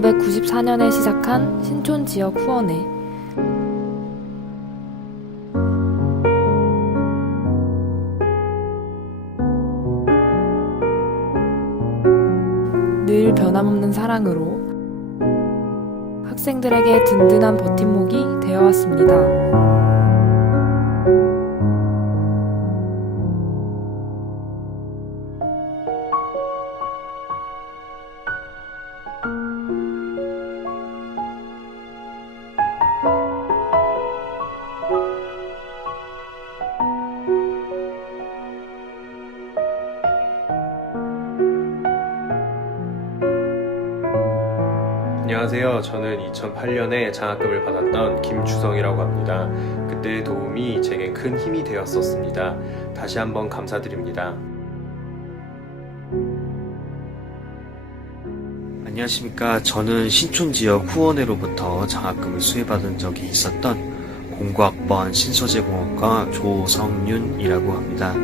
2014년에 시작한 신촌 지역 후원회. 늘 변함없는 사랑으로 학생들에게 든든한 버팀목이 되어 왔습니다. 안녕하세요. 저는 2008년에 장학금을 받았던 김주성이라고 합니다. 그때의 도움이 제겐 큰 힘이 되었었습니다. 다시 한번 감사드립니다. 안녕하십니까. 저는 신촌 지역 후원회로부터 장학금을 수혜받은 적이 있었던 공과학번 신소재공학과 조성윤이라고 합니다.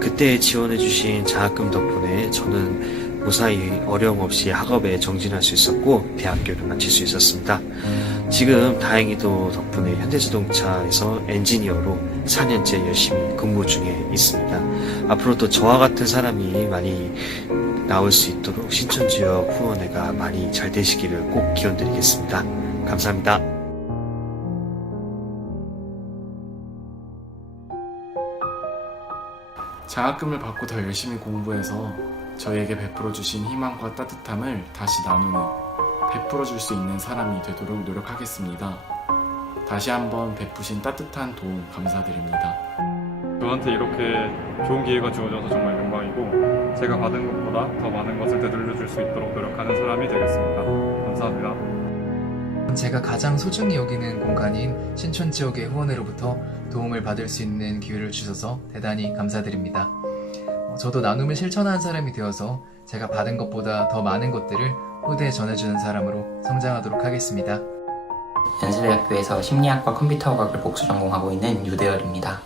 그때 지원해주신 장학금 덕분에 저는 무사히 어려움 없이 학업에 정진할 수 있었고 대학교를 마칠 수 있었습니다. 지금 다행히도 덕분에 현대자동차에서 엔지니어로 4년째 열심히 근무 중에 있습니다. 앞으로도 저와 같은 사람이 많이 나올 수 있도록 신촌 지역 후원회가 많이 잘 되시기를 꼭 기원드리겠습니다. 감사합니다. 장학금을 받고 더 열심히 공부해서 저희에게 베풀어 주신 희망과 따뜻함을 다시 나누는 베풀어 줄 수 있는 사람이 되도록 노력하겠습니다. 다시 한번 베푸신 따뜻한 도움 감사드립니다. 저한테 이렇게 좋은 기회가 주어져서 정말 영광이고 제가 받은 것보다 더 많은 것을 되돌려 줄 수 있도록 노력하는 사람이 되겠습니다. 감사합니다. 제가 가장 소중히 여기는 공간인 신촌 지역의 후원회로부터 도움을 받을 수 있는 기회를 주셔서 대단히 감사드립니다. 어, 저도 나눔을 실천하는 사람이 되어서 제가 받은 것보다 더 많은 것들을 후대에 전해주는 사람으로 성장하도록 하겠습니다. 연세대학교에서 심리학과 컴퓨터과학을 복수 전공하고 있는 유대열입니다.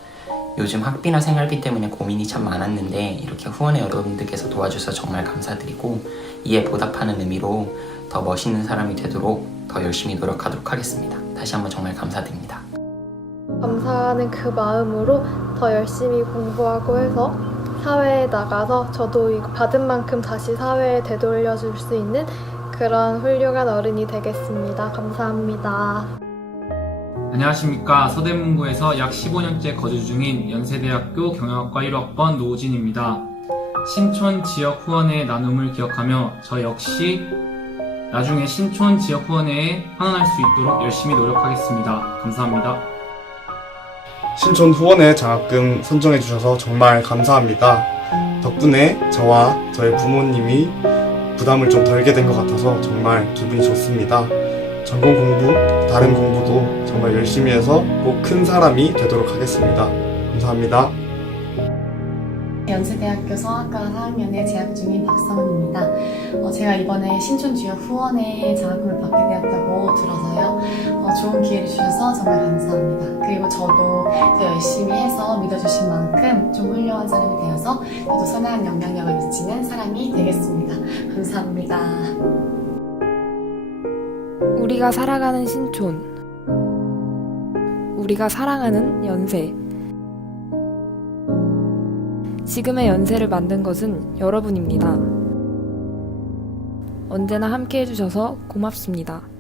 요즘 학비나 생활비 때문에 고민이 참 많았는데 이렇게 후원의 여러분들께서 도와주셔서 정말 감사드리고 이에 보답하는 의미로 더 멋있는 사람이 되도록 더 열심히 노력하도록 하겠습니다. 다시 한번 정말 감사드립니다. 감사하는 그 마음으로 더 열심히 공부하고 해서 사회에 나가서 저도 이 받은 만큼 다시 사회에 되돌려 줄 수 있는 그런 훌륭한 어른이 되겠습니다. 감사합니다. 안녕하십니까. 서대문구에서 약 15년째 거주 중인 연세대학교 경영학과 1학번 노우진입니다. 신촌 지역 후원회의 나눔을 기억하며 저 역시 나중에 신촌 지역 후원회에 환원할 수 있도록 열심히 노력하겠습니다. 감사합니다. 신촌 후원회 장학금 선정해 주셔서 정말 감사합니다. 덕분에 저와 저의 부모님이 부담을 좀 덜게 된 것 같아서 정말 기분이 좋습니다. 전공 공부, 다른 공부도 정말 열심히 해서 꼭 큰 사람이 되도록 하겠습니다. 감사합니다. 연세대학교 성악과 4학년에 재학 중인 박성은입니다. 어, 제가 이번에 신촌 지역 후원회 장학금을 받게 되었다고 들어서요. 어, 좋은 기회를 주셔서 정말 감사합니다. 그리고 저도 더 열심히 해서 믿어주신 만큼 좀 훌륭한 사람이 되어서 저도 선한 영향력을 미치는 사람이 되겠습니다. 감사합니다. 우리가 살아가는 신촌. 우리가 사랑하는 연세. 지금의 연세를 만든 것은 여러분입니다. 언제나 함께 해주셔서 고맙습니다.